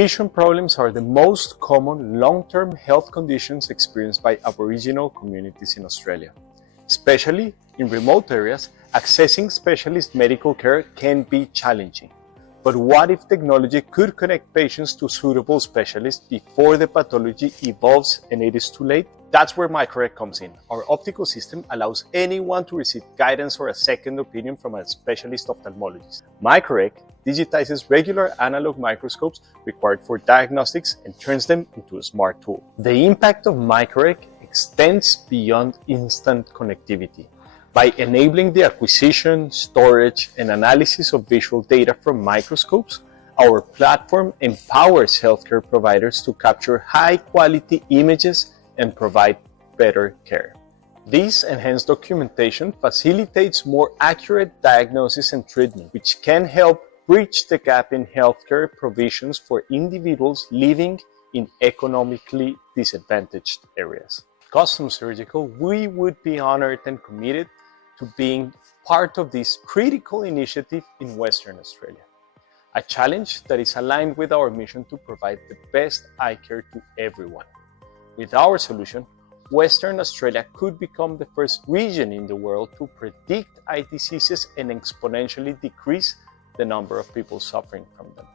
Vision problems are the most common long-term health conditions experienced by Aboriginal communities in Australia. Especially in remote areas, accessing specialist medical care can be challenging. But what if technology could connect patients to suitable specialists before the pathology evolves and it is too late? That's where MicroREC comes in. Our optical system allows anyone to receive guidance or a second opinion from a specialist ophthalmologist. MicroREC digitizes regular analog microscopes required for diagnostics and turns them into a smart tool. The impact of MicroREC extends beyond instant connectivity. By enabling the acquisition, storage, and analysis of visual data from microscopes, our platform empowers healthcare providers to capture high-quality images and provide better care. This enhanced documentation facilitates more accurate diagnosis and treatment, which can help bridge the gap in healthcare provisions for individuals living in economically disadvantaged areas. Custom Surgical, we would be honored and committed to being part of this critical initiative in Western Australia, a challenge that is aligned with our mission to provide the best eye care to everyone. With our solution, Western Australia could become the first region in the world to predict eye diseases and exponentially decrease the number of people suffering from them.